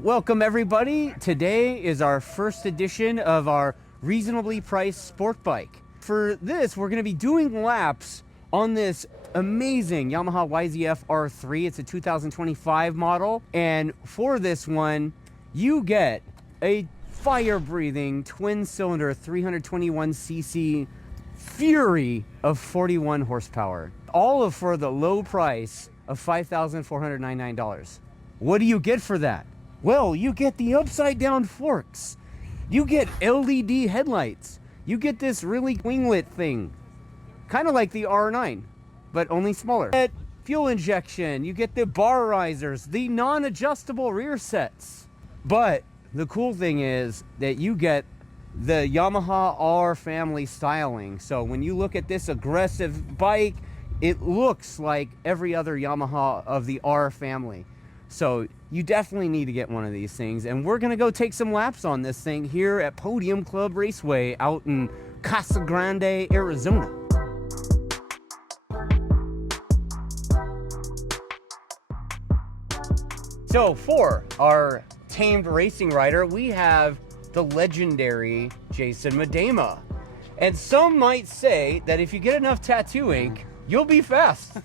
Welcome everybody. Today is our first edition of our reasonably priced sport bike. For this, we're going to be doing laps on this amazing Yamaha YZF-R3. It's a 2025 model. And for this one, you get a fire-breathing twin-cylinder 321cc fury of 41 horsepower. All for the low price of $5,499. What do you get for that? Well, you get the upside down forks. You get LED headlights. You get this really winglet thing. Kind of like the R9, but only smaller. You get fuel injection. You get the bar risers, the non-adjustable rear sets. But the cool thing is that you get the Yamaha R family styling. So when you look at this aggressive bike, it looks like every other Yamaha of the R family. So you definitely need to get one of these things. And we're gonna go take some laps on this thing here at Podium Club Raceway out in Casa Grande, Arizona. So for our tamed racing rider, we have the legendary Jason Madama. And some might say that if you get enough tattoo ink, you'll be fast.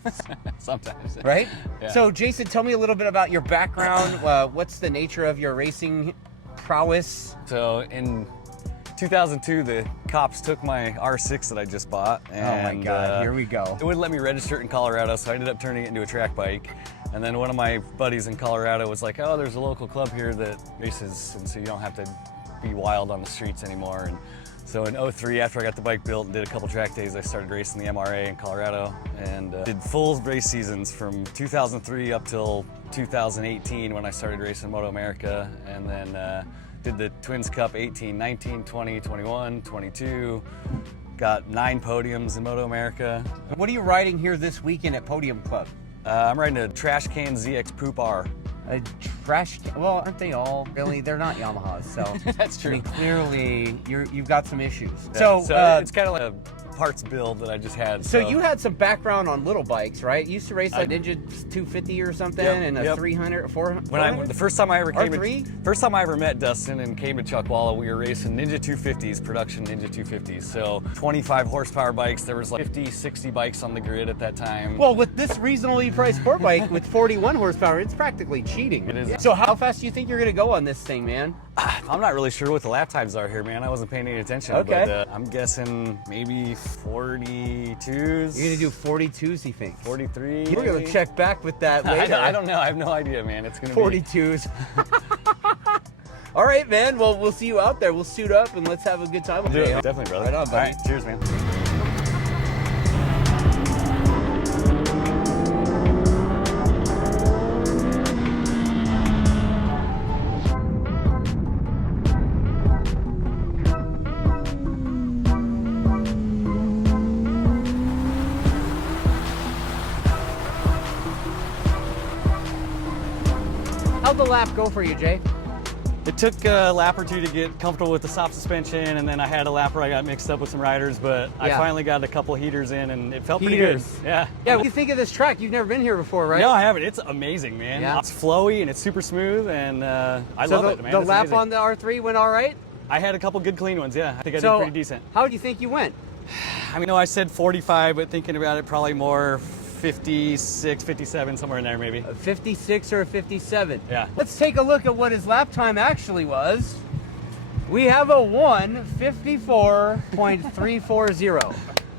Sometimes. Right? Yeah. So Jason, tell me a little bit about your background. What's the nature of your racing prowess? So in 2002, the cops took my R6 that I just bought. And, oh my God, here we go. It wouldn't let me register it in Colorado, so I ended up turning it into a track bike. And then one of my buddies in Colorado was like, oh, there's a local club here that races, and so you don't have to be wild on the streets anymore. And so in 03, after I got the bike built and did a couple track days, I started racing the MRA in Colorado and did full race seasons from 2003 up till 2018 when I started racing Moto America, and then did the Twins Cup 18, 19, 20, 21, 22, got 9 podiums in Moto America. What are you riding here this weekend at Podium Club? I'm riding a Trash Can ZX Poop R. A trash can? Well, aren't they all? Really, they're not Yamahas, so. That's true. I mean, clearly, you've got some issues. Yeah. So it's kind of like a parts build that I just had. So you had some background on little bikes, right? You used to race a Ninja 250 or something, and a 300, 400? The first time I ever came R3? First time I ever met Dustin and came to Chuckwalla, we were racing Ninja 250s, production Ninja 250s. So 25 horsepower bikes. There was like 50, 60 bikes on the grid at that time. Well, with this reasonably priced sport bike with 41 horsepower, it's practically cheating. It is. So how fast do you think you're going to go on this thing, man? I'm not really sure what the lap times are here, man. I wasn't paying any attention. Okay. But I'm guessing maybe 42s. You're going to do 42s, you think? 43. You're going to check back with that later. I don't know. I have no idea, man. It's going to be 42s. All right, man. Well, we'll see you out there. We'll suit up and let's have a good time. Do it. Definitely, brother. Right on, buddy. All right. Cheers, man. How'd the lap go for you, Jay? It took a lap or two to get comfortable with the soft suspension, and then I had a lap where I got mixed up with some riders, but I finally got a couple heaters in, and it felt pretty good. Yeah. Yeah, what do you think of this track? You've never been here before, right? No, I haven't. It's amazing, man. Yeah. It's flowy, and it's super smooth, and I love it, man. The It's lap amazing. on the R3 went all right? I had a couple good clean ones, yeah. I think I did pretty decent. How do you think you went? I mean, I said 45, but thinking about it, probably more 56, 57, somewhere in there maybe. A 56 or a 57? Yeah. Let's take a look at what his lap time actually was. We have a 1:54.340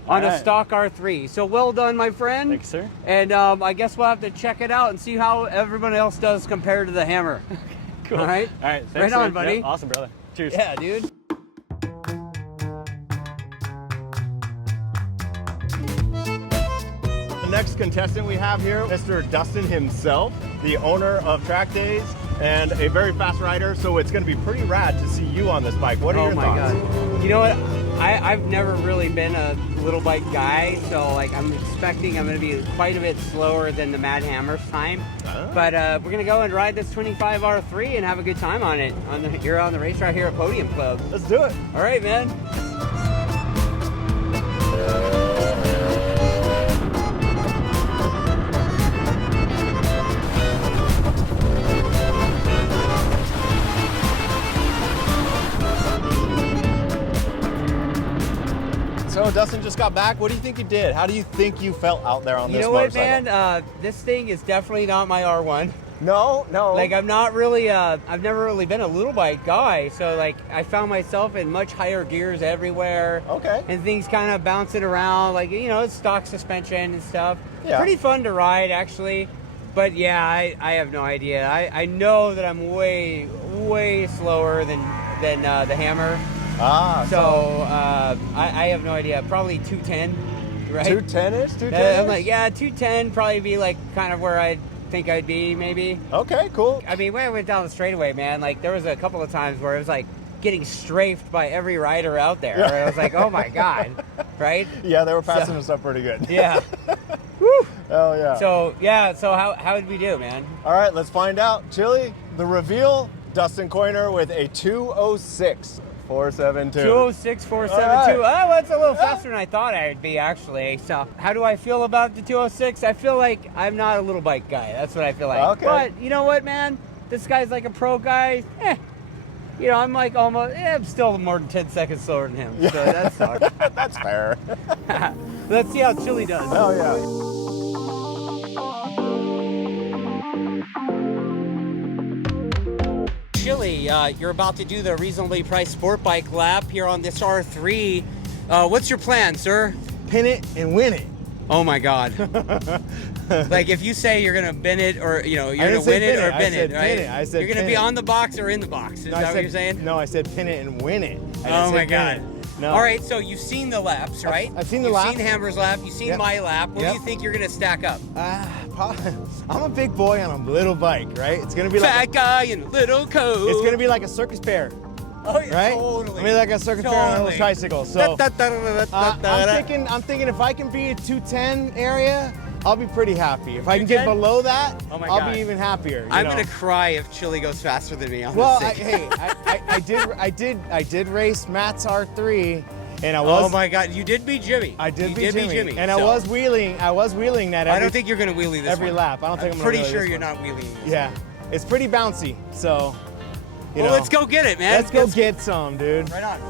on a stock R3. So well done, my friend. Thanks, sir. And I guess we'll have to check it out and see how everyone else does compared to the Hammer. Cool. All right? All right. Right Thanks, on, man. buddy. Yep, awesome, brother. Cheers. Yeah, dude. The next contestant we have here, Mr. Dustin himself, the owner of TrackDaz and a very fast rider, so it's going to be pretty rad to see you on this bike. What are your thoughts? Oh my God. You know what? I've never really been a little bike guy, so like I'm expecting I'm going to be quite a bit slower than the Mad Hammer's time. But we're going to go and ride this 25 R3 and have a good time on it. You're on the racetrack here at Podium Club. Let's do it. All right, man. know, Dustin just got back. What do you think you did? How do you think you felt out there on this motorcycle? You know what, man? This thing is definitely not my R1. No. Like, I'm not really, I've never really been a little bike guy, so like, I found myself in much higher gears everywhere. Okay. And things kind of bouncing around, like, you know, it's stock suspension and stuff. Yeah. Pretty fun to ride, actually. But yeah, I have no idea. I know that I'm way slower than the Hammer. So I have no idea. Probably 210, right? 210-ish? 210-ish? I'm like, yeah, 210 probably be like kind of where I think I'd be, maybe. Okay, cool. I mean, when I went down the straightaway, man, like there was a couple of times where it was like getting strafed by every rider out there. Yeah. I was like, oh my God, right? Yeah, they were passing us up pretty good. Yeah. Woo. Oh, yeah. So how did we do, man? All right, let's find out. Chili, the reveal, Dustin Coiner with a 206 472. 206 472. All right. Oh, that's a little faster than I thought I'd be, actually. So, how do I feel about the 206? I feel like I'm not a little bike guy. That's what I feel like. Okay. But you know what, man? This guy's like a pro guy. You know, I'm like almost. I'm still more than 10 seconds slower than him. Yeah. So that sucks. That's fair. Let's see how Chili does. Oh, yeah. Chili, you're about to do the reasonably priced sport bike lap here on this R3. What's your plan, sir? Pin it and win it. Oh my God. Like if you say you're gonna bin it or you're gonna win it or bin it, right? I said you're gonna be on the box or in the box. Is that what you're saying? No, I said pin it and win it. Oh my God. No. All right, so you've seen the laps, right? I've seen the lap. You've seen Hammer's lap. You've seen Yep. my lap. What Yep. do you think you're gonna stack up? I'm a big boy on a little bike, right? It's gonna be Fat like guy in a little coat. it's gonna be like a circus pear, oh, yeah, right? Totally. I mean, like a circus pear on a little tricycle. So I'm thinking if I can be a 210 area, I'll be pretty happy. If I can get 210? below that, Oh my I'll God. be even happier. you I'm know? gonna cry if Chili goes faster than me on Well, this thing. I did race Matt's R3, and I was. Oh my God, you did beat Jimmy. I did You beat Jimmy, and so I was wheeling that. I don't think you're gonna wheelie this every one. lap. I don't think I'm pretty gonna wheelie sure this you're one. not wheeling this Yeah, it's pretty bouncy. So, you Well, know, let's go get it, man. let's go get some, dude. Right on.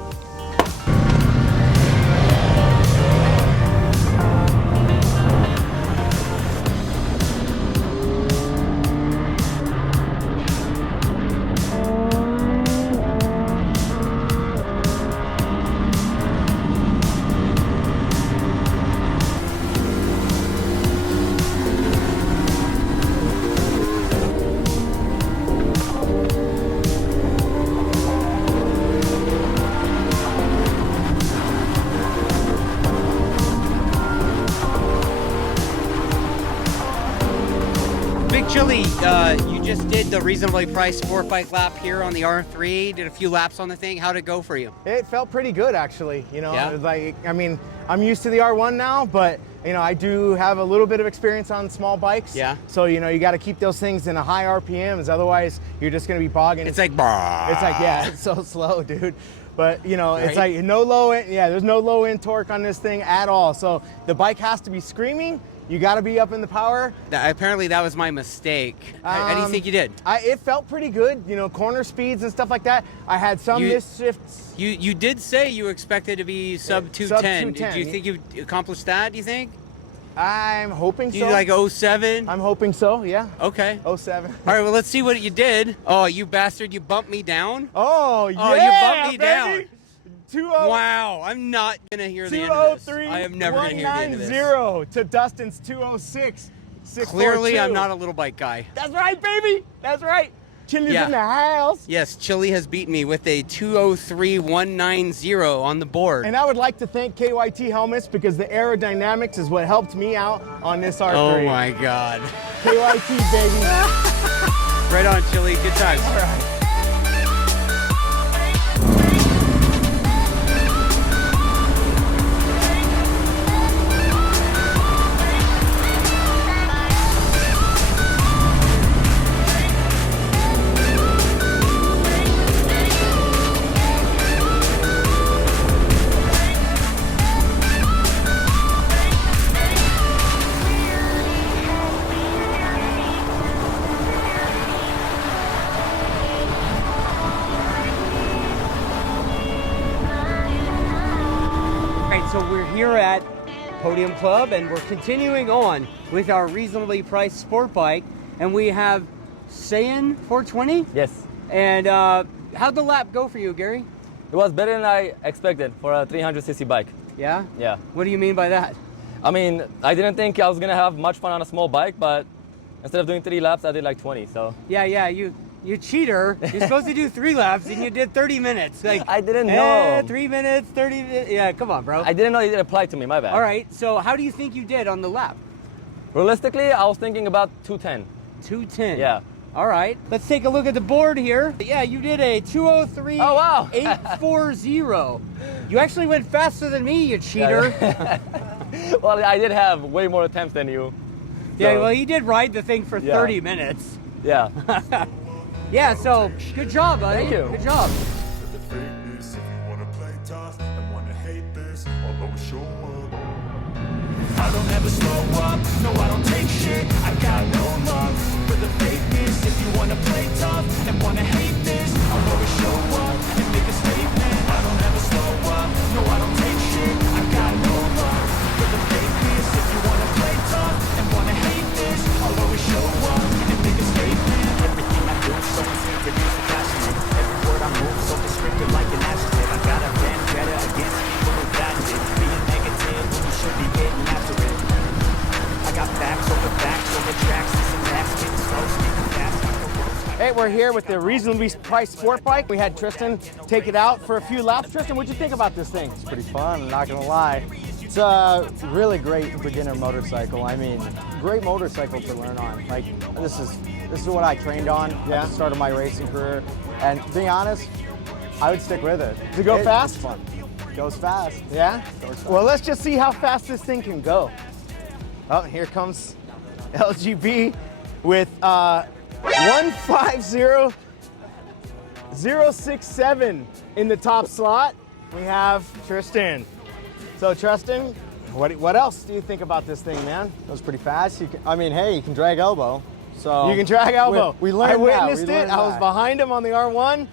Big Chili, you just did the reasonably priced sport bike lap here on the R3. Did a few laps on the thing. How'd it go for you? It felt pretty good, actually. You know, Yeah? It was like, I mean, I'm used to the R1 now, but you know, I do have a little bit of experience on small bikes. Yeah. So you know, you got to keep those things in a high RPMs, otherwise you're just gonna be bogging. It's like, brah. It's like, yeah, it's so slow, dude. But you know, it's Right. like no low end. Yeah, there's no low end torque on this thing at all. So the bike has to be screaming. You got to be up in the power. Apparently that was my mistake. How do you think you did? It felt pretty good. You know, corner speeds and stuff like that. I had some misshifts. You did say you expected to be sub Sub 210. 210. Do you think you accomplished that, do you think? I'm hoping Do so. you like 07? I'm hoping so. Yeah. Okay. 07. All right, well, let's see what you did. Oh, you bastard, you bumped me down? Oh, yeah. Oh, you bumped me down. baby. 20 Wow, I'm not going to hear the end of this. 203. I am never going to hear the end of this. 190 to Dustin's 206. Clearly, 642. I'm not a little bike guy. That's right, baby. That's right. Chili's Yeah. in the house. Yes, Chili has beaten me with a 203.190 on the board. And I would like to thank KYT helmets because the aerodynamics is what helped me out on this R3. Oh my God. KYT, baby. Right on, Chili. Good times. All right. here at Podium Club, and we're continuing on with our reasonably priced sport bike, and we have Cyan 420. Yes. And how'd the lap go for you, Gary? It was better than I expected for a 300cc bike. Yeah? Yeah. What do you mean by that? I mean, I didn't think I was gonna have much fun on a small bike, but instead of doing 3 laps, I did like 20, so. Yeah, you cheater. You're supposed to do 3 laps and you did 30 minutes. Like, I didn't know. 3 minutes, 30 minutes. Yeah, come on, bro. I didn't know it didn't apply to me, my bad. All right, so how do you think you did on the lap? Realistically, I was thinking about 210. 210. Yeah. All right, let's take a look at the board here. Yeah, you did a 203. Oh, wow. 840. You actually went faster than me, you cheater. Well, I did have way more attempts than you. Yeah, so. well, you did ride the thing for Yeah. 30 minutes. Yeah. Yeah, so good job, buddy. Thank you. Good job. If you wanna play tough and wanna hate this, I'll always show up. I don't ever slow up, no I don't take shit. I got no love for the fakeness. If you wanna play tough and wanna hate this, I'll always show up and make a statement. I don't ever slow up, no I don't take shit. I got no love for the fakeness. If you wanna play tough and wanna hate this, I'll always show up and make a statement. Everything I do is so instinctive and passionate. Every word I move so descriptive like an adjective. I got a vendetta against people who patent it. Being negative when you should be getting after it. I got facts over tracks, this and that, speaking slow, speaking fast, I go roast. Hey, we're here with the reasonably priced sport bike. We had Tristan take it out for a few laps. Tristan, what'd you think about this thing? It's pretty fun, I'm not gonna lie. It's a really great beginner motorcycle. I mean, great motorcycle to learn on. Like, this is what I trained on at the start of my racing career. And to be honest, I would stick with it. Does it go fast? It's fun. Goes fast. Yeah? Goes fast. Well, let's just see how fast this thing can go. Oh, here comes LGB with 150067 in the top slot. We have Tristan. So Tristan, what else do you think about this thing, man? Goes pretty fast. I mean, hey, you can drag elbow. So You can drag elbow. We learned I that. witnessed We it. learned I was that. behind him on the R1.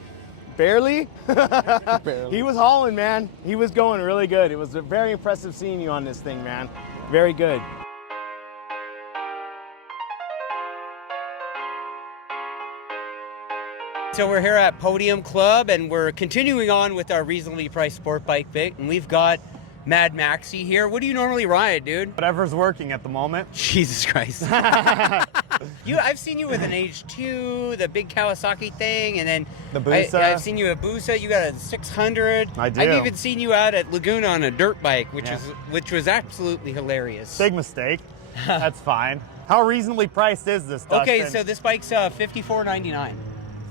Barely. Barely. He was hauling, man. He was going really good. It was very impressive seeing you on this thing, man. Very good. So we're here at Podium Club, and we're continuing on with our reasonably priced sport bike pick, and we've got Mad Maxi here. What do you normally ride, dude? Whatever's working at the moment. Jesus Christ. I've seen you with an H2, the big Kawasaki thing, and then The Busa. I've seen you at Busa. You got a 600. I do. I've even seen you out at Laguna on a dirt bike, which was absolutely hilarious. Big mistake. That's fine. How reasonably priced is this, Dustin? Okay, so this bike's $54.99.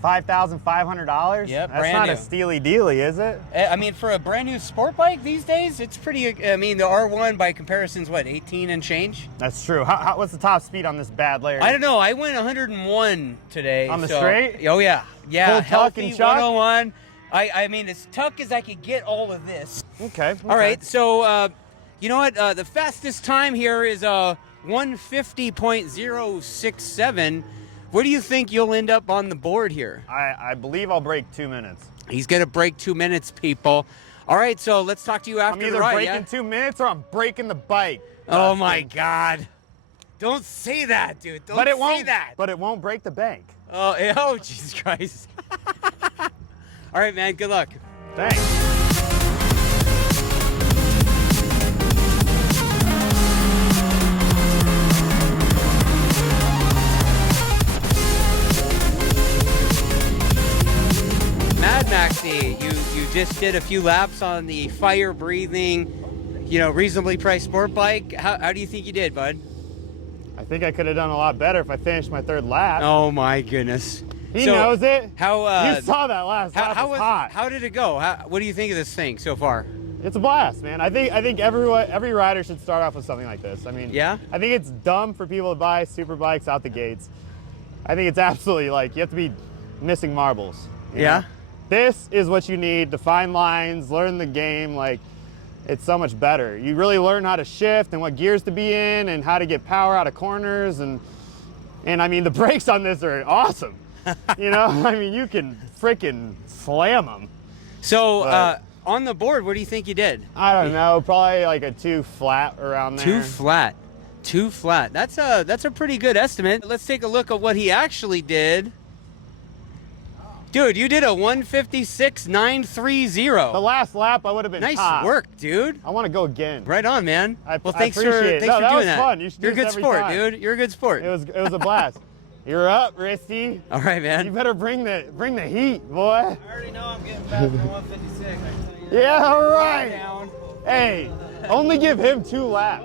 $5,500? Yep, That's brand not new. a steely dealy, is it? I mean, for a brand new sport bike these days, it's pretty. I mean, the R1 by comparison is what, 18 and change? That's true. What's the top speed on this bad layer? I don't know. I went 101 today. On the straight? Oh yeah, Full tuck healthy and chuck? 101. I mean, as tuck as I could get all of this. Okay. All right, so you know what? The fastest time here is 150.067. Where do you think you'll end up on the board here? I believe I'll break 2 minutes. He's gonna break 2 minutes, people. All right, so let's talk to you after I'm either the ride. breaking Yeah? 2 minutes or I'm breaking the bike. Oh my Dustin. God! Don't say that, dude. Don't But it say won't. that. But it won't break the bank. Oh, Jesus Christ! All right, man. Good luck. Thanks. Mad Maxi, you just did a few laps on the fire-breathing, reasonably priced sport bike. How do you think you did, bud? I think I could have done a lot better if I finished my 3rd lap. Oh my goodness! He knows it. How you saw that last lap. how was hot. how did it go? What do you think of this thing so far? It's a blast, man. I think every rider should start off with something like this. I mean, Yeah? I think it's dumb for people to buy super bikes out the gates. I think it's absolutely you have to be missing marbles. you Yeah? know? This is what you need to find lines, learn the game. It's so much better. You really learn how to shift and what gears to be in and how to get power out of corners. And I mean, the brakes on this are awesome. I mean, you can freaking slam them. So on the board, what do you think you did? I don't know, probably like a 2 flat around there. 2 flat. 2 flat. That's a pretty good estimate. Let's take a look at what he actually did. Dude, you did a 156.930. The last lap, I would have been Nice top. work, dude. I want to go again. Right on, man. Well, thanks for appreciate it. doing No, that was that. fun. You should do You're a good this every sport, time. dude. You're a good sport. It was a blast. You're up, Risty. All right, You man. better bring the heat, boy. I already know I'm getting back from 156. I can tell you Yeah, all right. down. Hey, only give him 2 laps.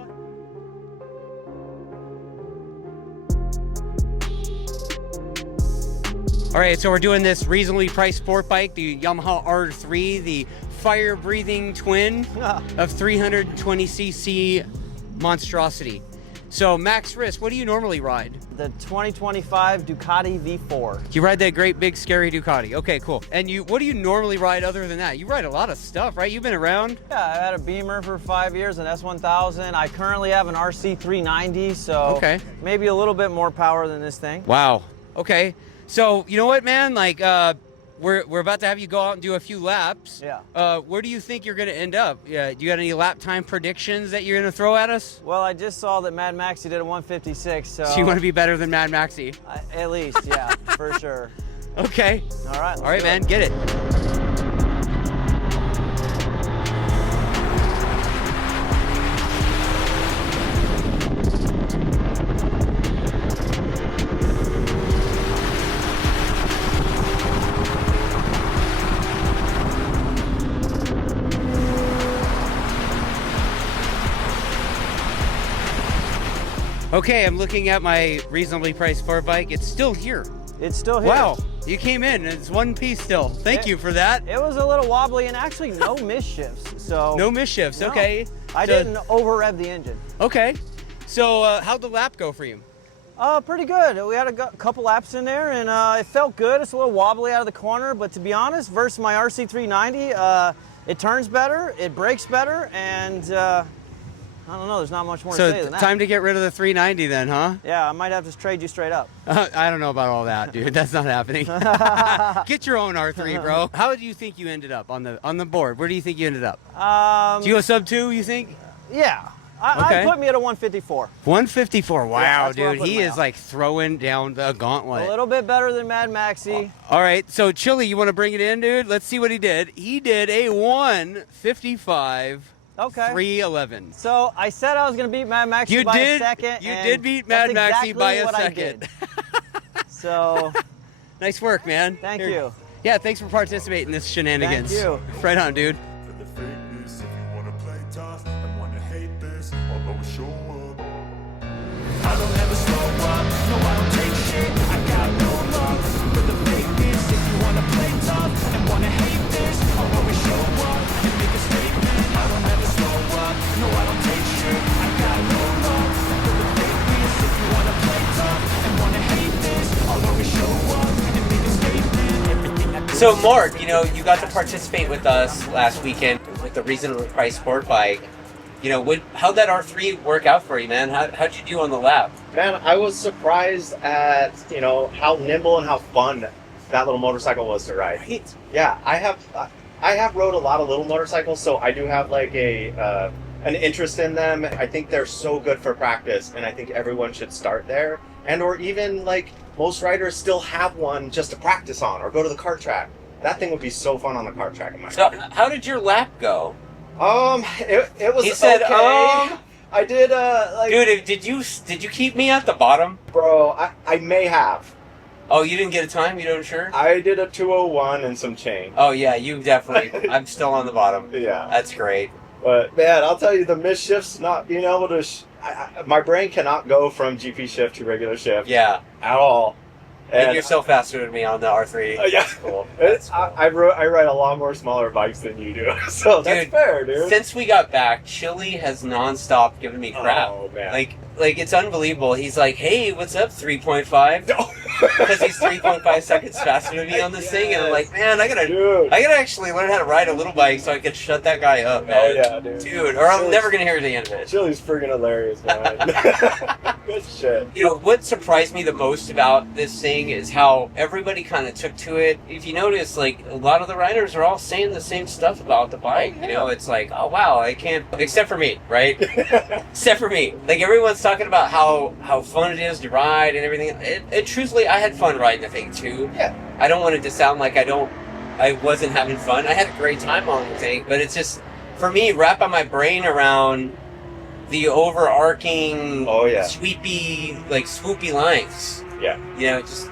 All right, so we're doing this reasonably priced sport bike, the Yamaha R3, the fire-breathing twin of 320cc monstrosity. So Maxwrist, what do you normally ride? The 2025 Ducati V4. You ride that great big scary Ducati. Okay, cool. And what do you normally ride other than that? You ride a lot of stuff, right? You've been around. Yeah, I had a Beamer for 5 years, an S1000. I currently have an RC390, so Okay. maybe a little bit more power than this thing. Wow. Okay. So you know what, man? Like, we're about to have you go out and do a few laps. Yeah. Where do you think you're gonna end up? Yeah. Do you got any lap time predictions that you're gonna throw at us? Well, I just saw that Mad Maxi did a 156, so So you want to be better than Mad Maxi? at least, yeah, for sure. Okay. All right. All right, man. Get it. Okay, I'm looking at my reasonably priced sport bike. It's still here. It's still here. Wow, you came in and it's one piece still. Thank you for that. It was a little wobbly and actually no misshifts. So No misshifts, No. okay. I So- didn't over rev the engine. Okay, so how'd the lap go for you? Pretty good. We had a couple laps in there and it felt good. It's a little wobbly out of the corner, but to be honest, versus my RC390, it turns better, it brakes better, and I don't know, there's not much more to say So than that. time to get rid of the 390 then, huh? Yeah, I might have to trade you straight up. I don't know about all that, dude. That's not happening. Get your own R3, bro. How do you think you ended up on the board? Where do you think you ended up? Do you go sub 2, you think? Yeah. Okay. I put me at a 154. 154. Wow, that's where I'm dude. putting He my is out. like throwing down the A gauntlet. little bit better than Mad Maxi. All right, so Chili, you want to bring it in, dude? Let's see what he did. He did a 155. Okay. 311. So I said I was going to beat Mad Maxi You by did. a second. You and did beat that's Mad Maxi by a exactly what I second. did. So Nice work, man. Thank Here. you. Yeah, thanks for participating in this shenanigans. Thank you. Right on, dude. For the fakeness, if you wanna play tough and wanna hate this, I'll always show up. I don't ever slow up, no I don't take shit, I got no love for the fakeness. If you wanna play tough and wanna hate this, I'll always show up and make a statement. I don't ever slow up, no I don't take shit, I got no love for the fakeness. If you wanna play tough and wanna hate this, I'll always show up and make a statement. Everything I do. So, Mark, you know, you got to participate with us last weekend with the reasonably priced sport bike. You know, how'd that R3 work out for you, man? How'd you do on the lap? Man, I was surprised at, you know, how nimble and how fun that little motorcycle was to ride. Right. Yeah, I have rode a lot of little motorcycles, so I do have like an interest in them. I think they're so good for practice, and I think everyone should start there. And or even like most riders still have one just to practice on or go to the kart track. That thing would be so fun on the kart track in my So, opinion. how did your lap go? It was He said, okay. I did like, Dude, did you keep me at the bottom? bro, I may have. Oh, you didn't get a time? You don't sure? I did a 201 and some change. Oh, yeah, you definitely. I'm still on the bottom. Yeah. That's great. But man, I'll tell you, the misshifts, not being able to, my brain cannot go from GP shift to regular shift Yeah. at all. And you're still faster than me on the R3. Yeah, Cool. I ride a lot more smaller bikes than you do, so that's Dude, fair, dude. Since we got back, Chili has nonstop given me crap. Oh man, Like it's unbelievable. He's like, "Hey, what's up, 3.5?" because he's 3.5 seconds faster than me on this thing, and I'm like, man, I gotta actually learn how to ride a little bike so I can shut that guy up, man. Oh yeah, dude. Or I'm never gonna hear the end of it. Chili's friggin' hilarious, man. Good shit. You know, what surprised me the most about this thing is how everybody kind of took to it. If you notice, like, a lot of the riders are all saying the same stuff about the bike. You know, it's like, oh wow, I can't, except for me, right? Except for me. Like, everyone's talking about how fun it is to ride and everything. It truthfully, I had fun riding the thing too. Yeah. I don't want it to sound like I wasn't having fun. I had a great time on the thing, but it's just, for me, wrapping my brain around the overarching, sweepy, like swoopy lines. Yeah. You know, just,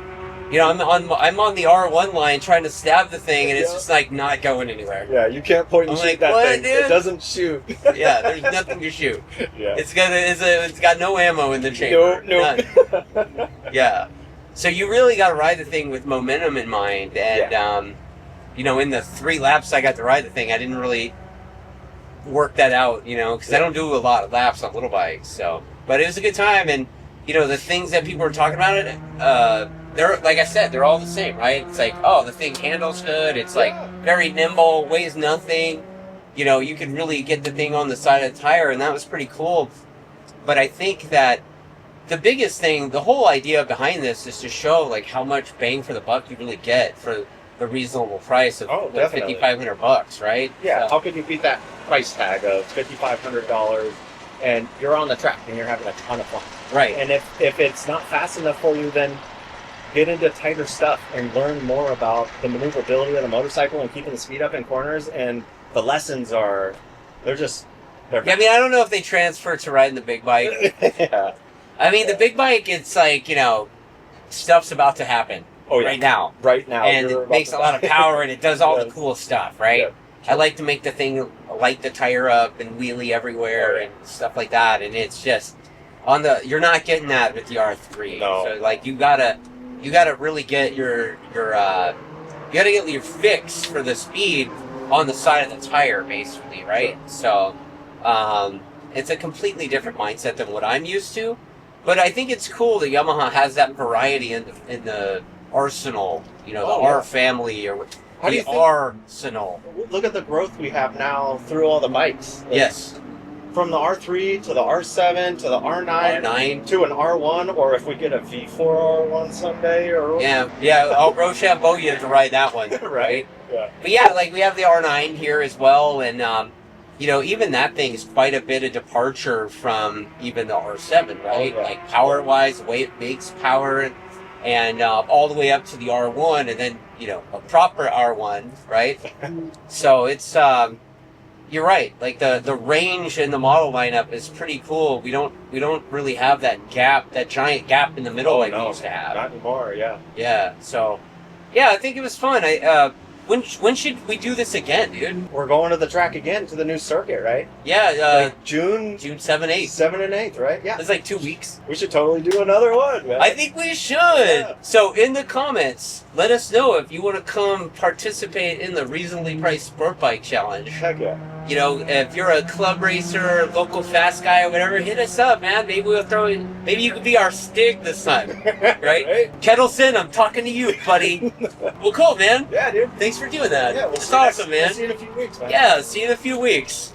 you know, I'm on the R1 line trying to stab the thing, and it's just like not going anywhere. Yeah, you can't point and shoot that thing. Dude? It doesn't shoot. Yeah, there's nothing to shoot. Yeah. It's got no ammo in the chamber. Nope. None. Yeah. So you really got to ride the thing with momentum in mind, and you know, in the 3 laps I got to ride the thing, I didn't really work that out, you know, because I don't do a lot of laps on little bikes. So, but it was a good time, and you know, the things that people were talking about it, they're, like I said, they're all the same, right? It's like, oh, the thing handles good. It's like very nimble, weighs nothing. You know, you could really get the thing on the side of the tire, and that was pretty cool. But I think that the biggest thing, the whole idea behind this is to show like how much bang for the buck you really get for the reasonable price of $5,500, right? Yeah. So, How could you beat that price tag of $5,500 and you're on the track and you're having a ton of fun? right. And if it's not fast enough for you, then get into tighter stuff and learn more about the maneuverability of the motorcycle and keeping the speed up in corners. And the lessons are, they're Yeah, I mean, I don't know if they transfer to riding the big bike. yeah. I mean, the big bike, it's like, you know, stuff's about to happen right now. Right now. And it makes a lot of power, and it does all the cool stuff, right? Yeah. I like to make the thing light the tire up and wheelie everywhere and stuff like that. And it's just, you're not getting that with the R3. No. So, like, you gotta really get your fix for the speed on the side of the tire, basically, right? So, it's a completely different mindset than what I'm used to. But I think it's cool that Yamaha has that variety in the arsenal, you know, the R family, or the arsenal. Look at the growth we have now through all the bikes. Like, yes. From the R3 to the R7 to the R9 to an R1, or if we get a V4 R1 someday, or yeah, I'll Rochambeau you to ride that one, right? Yeah. But yeah, like we have the R9 here as well, and you know, even that thing is quite a bit of departure from even the R7, right? Oh, yeah. Like power-wise, the way it makes power, and all the way up to the R1, and then, you know, a proper R1, right? So it's, you're right. Like the range in the model lineup is pretty cool. We don't really have that gap, that giant gap in the middle like we used to have. Not anymore, yeah. Yeah. So, yeah, I think it was fun. When should we do this again, dude? We're going to the track again, to the new circuit, right? Yeah, like June 7, 8. 7 and 8, right? Yeah. It's like 2 weeks. We should totally do another one, man. I think we should. Yeah. So in the comments, let us know if you want to come participate in the reasonably priced sport bike challenge. Heck yeah. You know, if you're a club racer, local fast guy, or whatever, hit us up, man. Maybe we'll throw in. Maybe you could be our Stig this time, right? Kettleson, I'm talking to you, buddy. Well, cool, man. Yeah, dude. Thanks for doing that. Yeah, it's awesome, man. We'll see you in a few weeks, man. Yeah, see you in a few weeks.